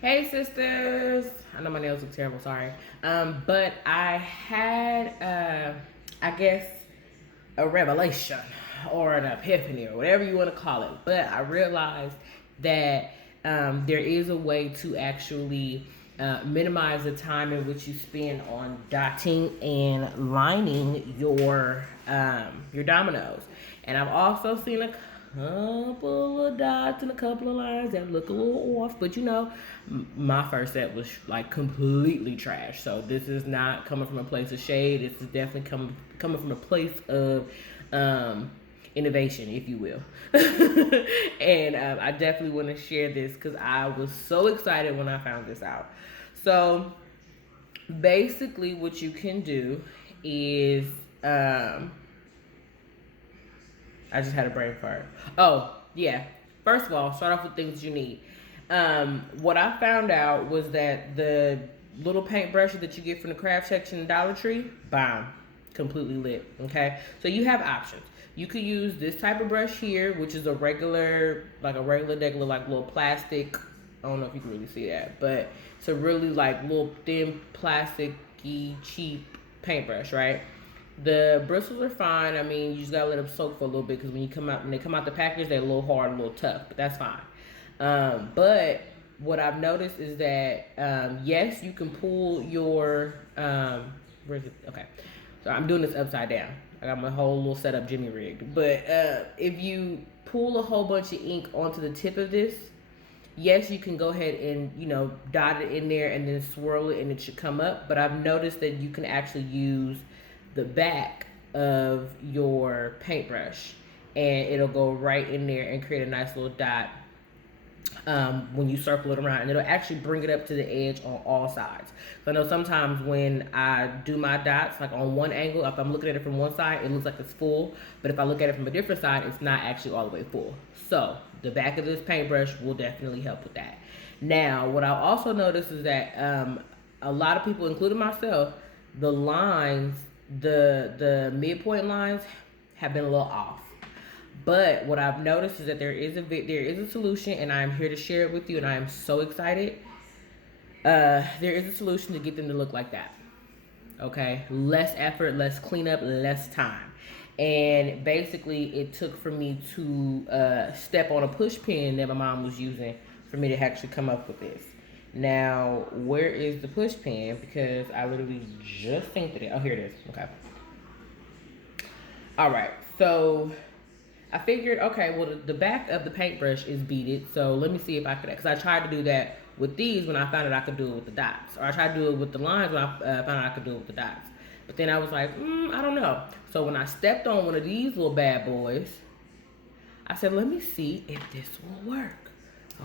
Hey sisters! I know my nails look terrible, sorry. But I had, I guess, a revelation or an epiphany or whatever you want to call it. But I realized that there is a way to actually minimize the time in which you spend on dotting and lining your dominoes. And I've also seen a couple of dots and a couple of lines that look a little off, but my first set was like completely trash. So this is not coming from a place of shade. This is definitely coming from a place of innovation, if you will. And I definitely want to share this because I was so excited when I found this out. So basically, what you can do is I just had a brain fart. Oh, yeah. First of all, start off with things you need. What I found out was that the little paintbrushes that you get from the craft section in Dollar Tree, bomb, completely lit. Okay, so you have options. You could use this type of brush here, which is a regular, like little plastic. I don't know if you can really see that, but it's a really like little thin, plasticky, cheap paintbrush, right? The bristles are fine. I mean, you just gotta let them soak for a little bit because when they come out the package, they're a little hard, a little tough, but that's fine. But what I've noticed is that yes, you can pull your where's it? Okay, so I'm doing this upside down. I got my whole little setup Jimmy rigged. But if you pull a whole bunch of ink onto the tip of this, yes, you can go ahead and dot it in there and then swirl it and it should come up. But I've noticed that you can actually use the back of your paintbrush and it'll go right in there and create a nice little dot when you circle it around, and it'll actually bring it up to the edge on all sides. So I know sometimes when I do my dots, like on one angle, if I'm looking at it from one side, it looks like it's full, but if I look at it from a different side, it's not actually all the way full. So the back of this paintbrush will definitely help with that. Now, what I also noticed is that a lot of people, including myself, the lines, the midpoint lines have been a little off. But what I've noticed is that there is a solution, and I'm here to share it with you, and I am so excited. There is a solution to get them to look like that. Okay, less effort, less cleanup, less time. And basically, it took for me to step on a push pin that my mom was using for me to actually come up with this. Now, where is the push pin? Because I literally just synced it. Oh, here it is. Okay. All right. So I figured, okay, well, the back of the paintbrush is beaded, so let me see if I could, because I tried to do that with these when I found out I could do it with the dots, or I tried to do it with the lines when I found out I could do it with the dots. But then I was like, I don't know. So when I stepped on one of these little bad boys, I said, let me see if this will work.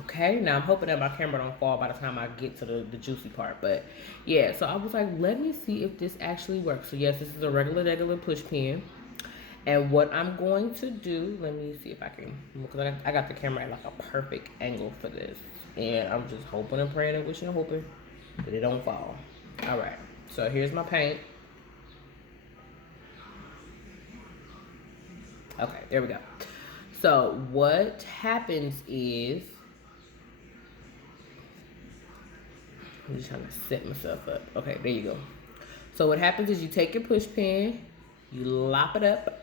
Okay, now I'm hoping that my camera don't fall by the time I get to the juicy part. But yeah, so I was like, let me see if this actually works. So yes, this is a regular push pin. And what I'm going to do, let me see if I can, because I got the camera at like a perfect angle for this. And I'm just hoping and praying and wishing and hoping that it don't fall. All right, so here's my paint. Okay, there we go. So what happens is, I'm just trying to set myself up. Okay, there you go. So what happens is you take your push pin, you lop it up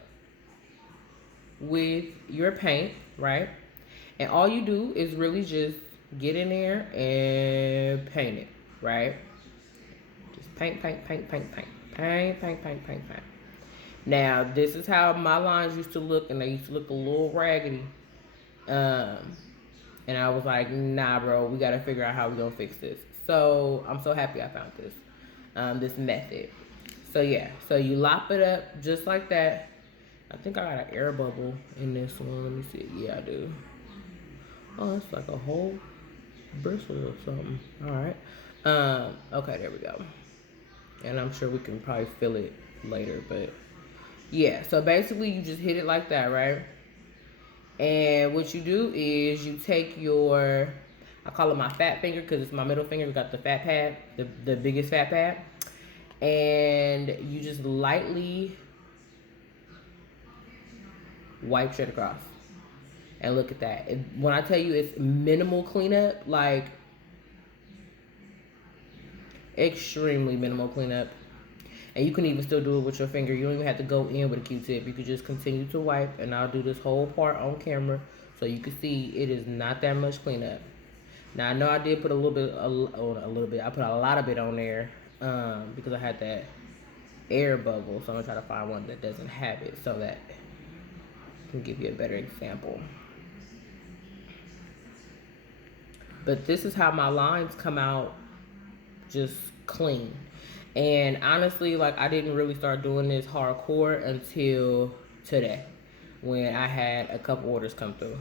with your paint, right? And all you do is really just get in there and paint it, right? Just paint. Now, this is how my lines used to look, and they used to look a little raggedy. Um, and I was like, nah, bro, we got to figure out how we're going to fix this. So I'm so happy I found this method. So yeah, so you lop it up just like that. I think I got an air bubble in this one. Let me see. Yeah, I do. Oh, it's like a whole bristle or something. All right. Okay, there we go. And I'm sure we can probably fill it later, but yeah. So basically, you just hit it like that, right? And what you do is you take your, I call it my fat finger because it's my middle finger. We got the fat pad, the biggest fat pad, and you just lightly wipe straight across. And look at that. When I tell you it's minimal cleanup, like Extremely minimal cleanup. And you can even still do it with your finger. You don't even have to go in with a Q-tip. You can just continue to wipe, and I'll do this whole part on camera so you can see it is not that much cleanup. Now I know I did put a little bit. I put a lot of it on there because I had that air bubble. So I'm gonna try to find one that doesn't have it so that I can give you a better example. But this is how my lines come out, just clean. And honestly, like, I didn't really start doing this hardcore until today when I had a couple orders come through.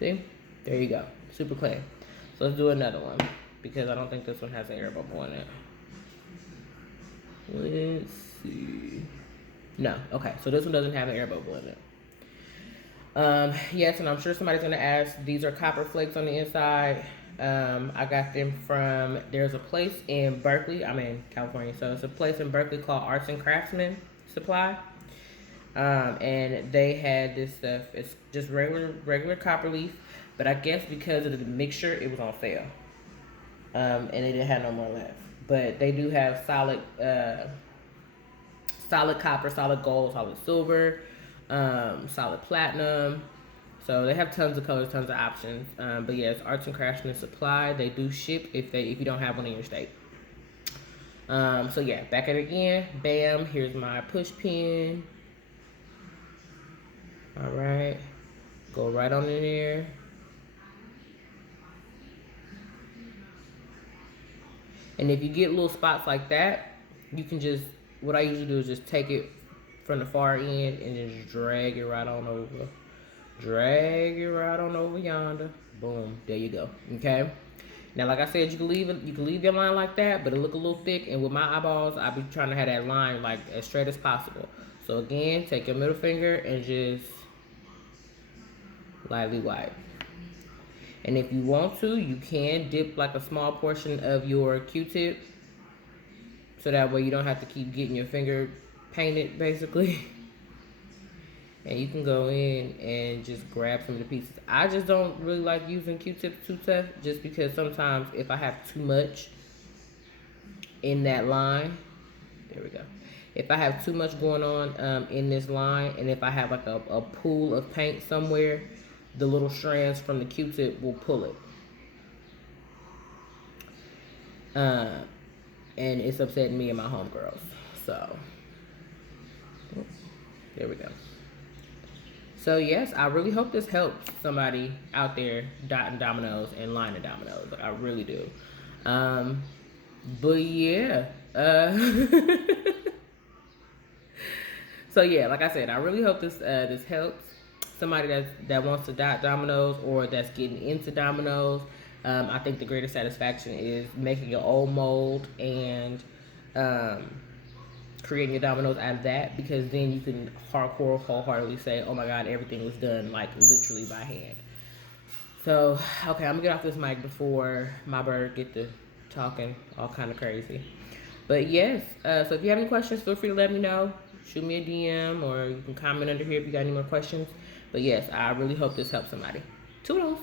See? There you go. Super clean. So let's do another one because I don't think this one has an air bubble in it. Let's see. No. Okay. So this one doesn't have an air bubble in it. Yes, and I'm sure somebody's going to ask, these are copper flakes on the inside. I got them from, there's a place in Berkeley, I'm in California, so it's a place in Berkeley called Arts and Craftsman Supply. And they had this stuff, it's just regular copper leaf, but I guess because of the mixture, it was on sale. And they didn't have no more left. But they do have solid copper, solid gold, solid silver, solid platinum. So they have tons of colors, tons of options. But yeah, it's Arts and Craftsman Supply. They do ship if you don't have one in your state. So yeah, back at it again. Bam, here's my push pin. All right, go right on in there. And if you get little spots like that, you can just, what I usually do is just take it from the far end and just drag it right on over. Drag it right on over yonder. Boom. There you go. Okay. Now, like I said, you can leave your line like that, but it look a little thick. And with my eyeballs, I be trying to have that line like as straight as possible. So again, take your middle finger and just lightly wipe. And if you want to, you can dip like a small portion of your Q-tip, so that way you don't have to keep getting your finger painted, basically. And you can go in and just grab some of the pieces. I just don't really like using Q-tips too tough, just because sometimes if I have too much in that line, there we go. If I have too much going on in this line, and if I have like a pool of paint somewhere, the little strands from the Q-tip will pull it. And it's upsetting me and my homegirls. So, there we go. So yes, I really hope this helps somebody out there dotting dominoes and lining dominoes. Like, I really do. But yeah. So yeah, like I said, I really hope this helps somebody that wants to dot dominoes or that's getting into dominoes. I think the greatest satisfaction is making your old mold and creating your dominoes out of that, because then you can wholeheartedly say, oh my god, everything was done like literally by hand. So okay, I'm gonna get off this mic before my bird get to talking all kind of crazy. But yes, so if you have any questions, feel free to let me know. Shoot me a DM, or you can comment under here if you got any more questions. But yes, I really hope this helps somebody. Toodles.